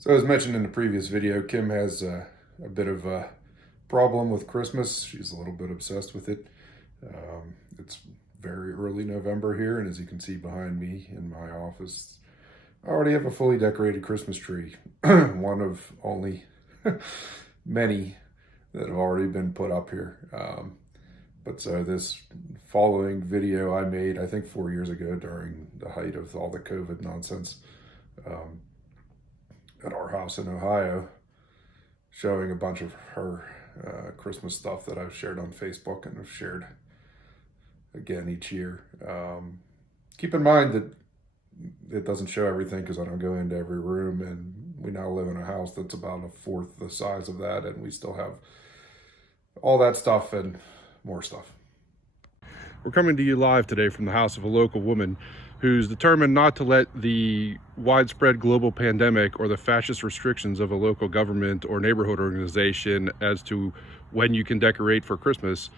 So as mentioned in the previous video, Kim has a bit of a problem with Christmas. She's a little bit obsessed with it. It's very early November here, and as you can see behind me in my office, I already have a fully decorated Christmas tree. One of only many that have already been put up here. But so this following video I made, I think 4 years ago during the height of all the COVID nonsense, at our house in Ohio, showing a bunch of her Christmas stuff that I've shared on Facebook and have shared again each year. Keep in mind that it doesn't show everything because I don't go into every room, and we now live in a house that's about a fourth the size of that, and we still have all that stuff and more stuff. We're coming to you live today from the house of a local woman who's determined not to let the widespread global pandemic or the fascist restrictions of a local government or neighborhood organization as to when you can decorate for Christmas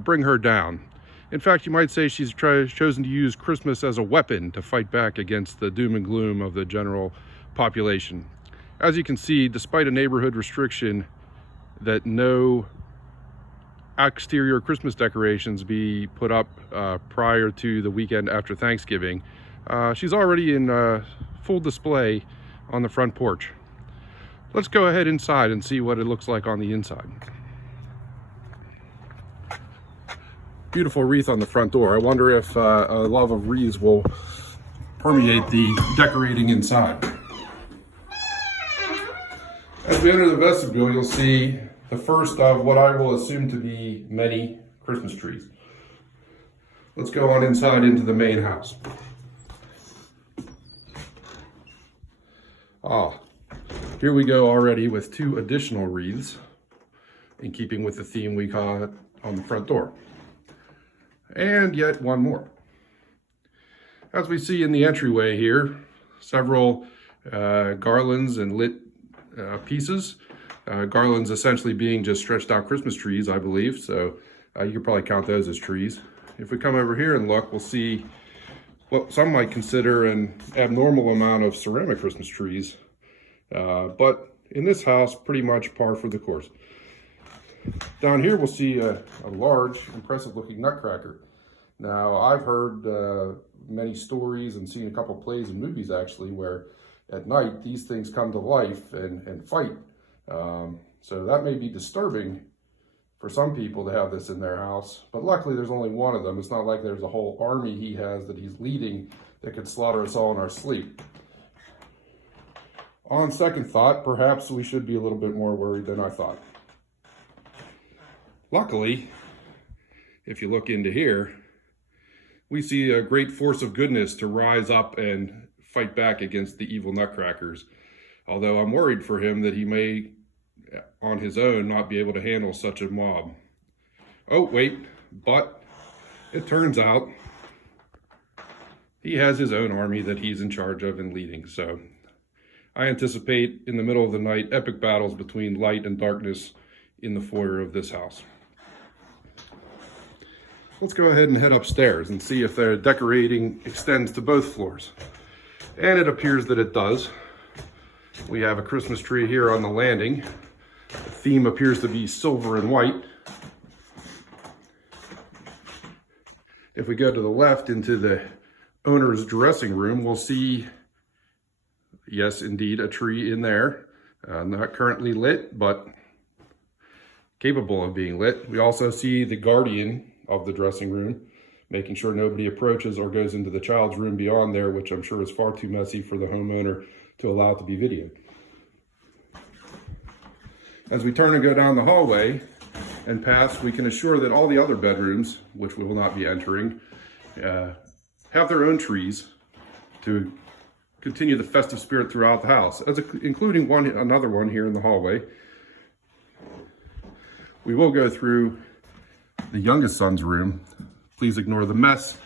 bring her down. In fact, you might say she's chosen to use Christmas as a weapon to fight back against the doom and gloom of the general population. As you can see, despite a neighborhood restriction that no exterior Christmas decorations be put up prior to the weekend after Thanksgiving, she's already in full display on the front porch. Let's go ahead inside and see what it looks like on the inside. Beautiful wreath on the front door. I wonder if a love of wreaths will permeate the decorating inside. As we enter the vestibule, you'll see the first of what I will assume to be many Christmas trees. Let's go on inside into the main house. Here we go already with two additional wreaths in keeping with the theme we got on the front door. And yet one more. As we see in the entryway here, several garlands and lit pieces. Garlands essentially being just stretched out Christmas trees, I believe, so you could probably count those as trees. If we come over here and look, we'll see what some might consider an abnormal amount of ceramic Christmas trees, but in this house, pretty much par for the course. Down here, we'll see a large, impressive looking nutcracker. Now, I've heard many stories and seen a couple plays and movies actually where at night these things come to life and fight. So that may be disturbing for some people to have this in their house, but luckily there's only one of them. It's not like there's a whole army he has that he's leading that could slaughter us all in our sleep. On second thought, perhaps we should be a little bit more worried than I thought. Luckily, if you look into here, we see a great force of goodness to rise up and fight back against the evil nutcrackers. Although I'm worried for him that he may, on his own, not be able to handle such a mob. Oh, wait, but it turns out he has his own army that he's in charge of and leading. So I anticipate in the middle of the night, epic battles between light and darkness in the foyer of this house. Let's go ahead and head upstairs and see if the decorating extends to both floors. And it appears that it does. We have a Christmas tree here on the landing. The theme appears to be silver and white. If we go to the left into the owner's dressing room, we'll see, yes, indeed, a tree in there. Not currently lit, but capable of being lit. We also see the guardian of the dressing room, making sure nobody approaches or goes into the child's room beyond there, which I'm sure is far too messy for the homeowner to allow it to be videoed. As we turn and go down the hallway and past, we can assure that all the other bedrooms, which we will not be entering, have their own trees to continue the festive spirit throughout the house, including another one here in the hallway. We will go through the youngest son's room. Please ignore the mess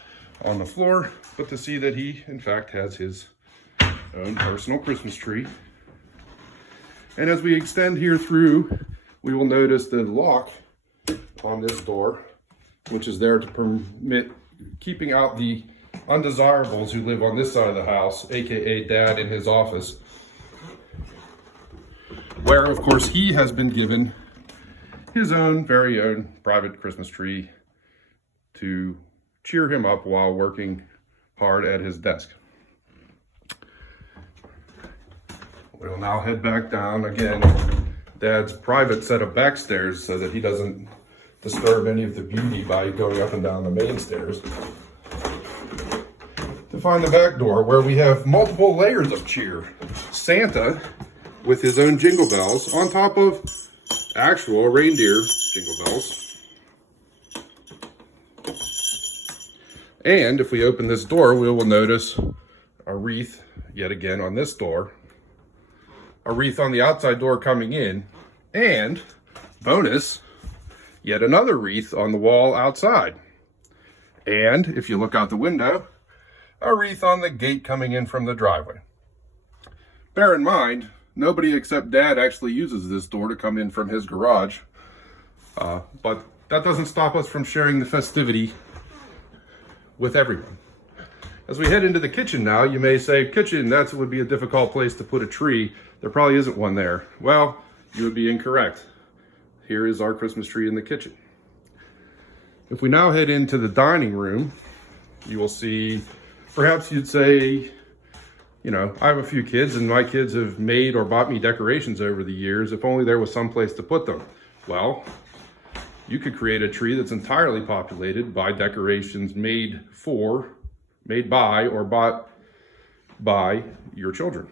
on the floor, but to see that he, in fact, has his own personal Christmas tree. And as we extend here through, we will notice the lock on this door, which is there to permit keeping out the undesirables who live on this side of the house, aka Dad in his office. where of course he has been given his own very own private Christmas tree to cheer him up while working hard at his desk. We'll now head back down again, Dad's private set of back stairs, so that he doesn't disturb any of the beauty by going up and down the main stairs, to find the back door where we have multiple layers of cheer. Santa with his own jingle bells on top of actual reindeer jingle bells. And if we open this door, we will notice a wreath yet again on this door, a wreath on the outside door coming in, and bonus, yet another wreath on the wall outside. And if you look out the window, a wreath on the gate coming in from the driveway. Bear in mind, nobody except Dad actually uses this door to come in from his garage. But that doesn't stop us from sharing the festivity with everyone. As we head into the kitchen now, you may say, kitchen, that would be a difficult place to put a tree. There probably isn't one there. Well, you would be incorrect. Here is our Christmas tree in the kitchen. If we now head into the dining room, you will see, perhaps you'd say, you know, I have a few kids and my kids have made or bought me decorations over the years. If only there was some place to put them. Well, you could create a tree that's entirely populated by decorations made by or bought by your children.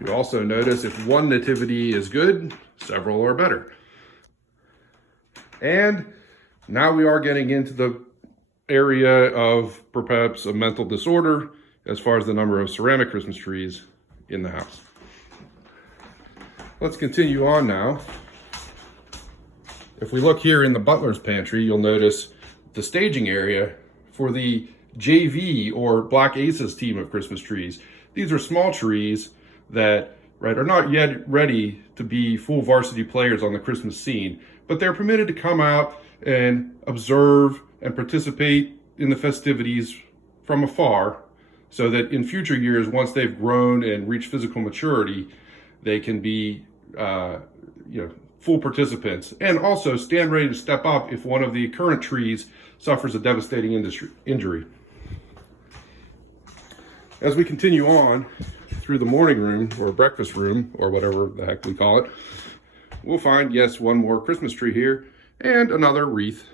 You also notice if one nativity is good, several are better. And now we are getting into the area of perhaps a mental disorder as far as the number of ceramic Christmas trees in the house. Let's continue on now. If we look here in the butler's pantry, you'll notice the staging area for the JV or Black Aces team of Christmas trees. These are small trees that are not yet ready to be full varsity players on the Christmas scene, but they're permitted to come out and observe and participate in the festivities from afar, so that in future years, once they've grown and reached physical maturity, they can be full participants, and also stand ready to step up if one of the current trees suffers a devastating injury. As we continue on through the morning room or breakfast room or whatever the heck we call it, we'll find, yes, one more Christmas tree here and another wreath,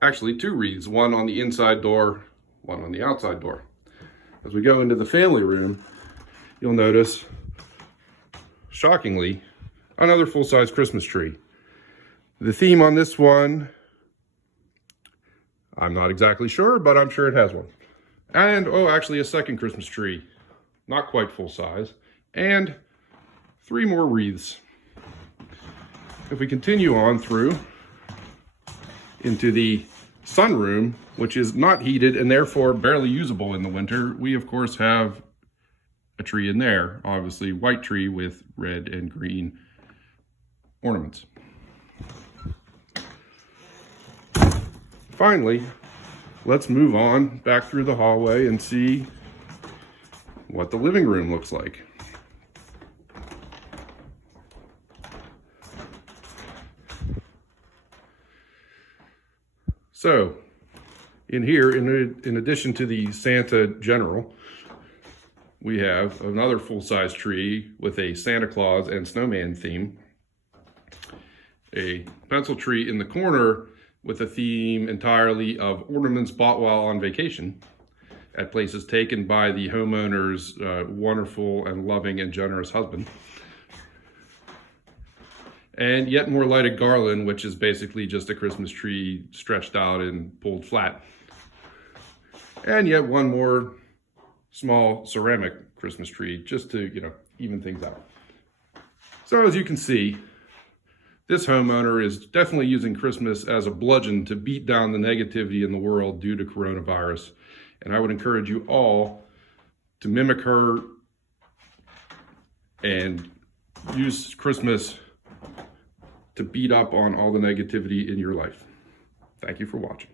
actually two wreaths, one on the inside door, one on the outside door. As we go into the family room, you'll notice, shockingly, another full-size Christmas tree. The theme on this one, I'm not exactly sure, but I'm sure it has one. And, actually a second Christmas tree, not quite full size, and three more wreaths. If we continue on through into the sunroom, which is not heated and therefore barely usable in the winter, we of course have a tree in there, obviously white tree with red and green ornaments. Finally, let's move on back through the hallway and see what the living room looks like. So, in here, in addition to the Santa General, we have another full-size tree with a Santa Claus and snowman theme. A pencil tree in the corner with a theme entirely of ornaments bought while on vacation at places taken by the homeowner's wonderful and loving and generous husband. And yet more lighted garland, which is basically just a Christmas tree stretched out and pulled flat. And yet one more small ceramic Christmas tree just to, even things out. So as you can see, this homeowner is definitely using Christmas as a bludgeon to beat down the negativity in the world due to coronavirus. And I would encourage you all to mimic her and use Christmas to beat up on all the negativity in your life. Thank you for watching.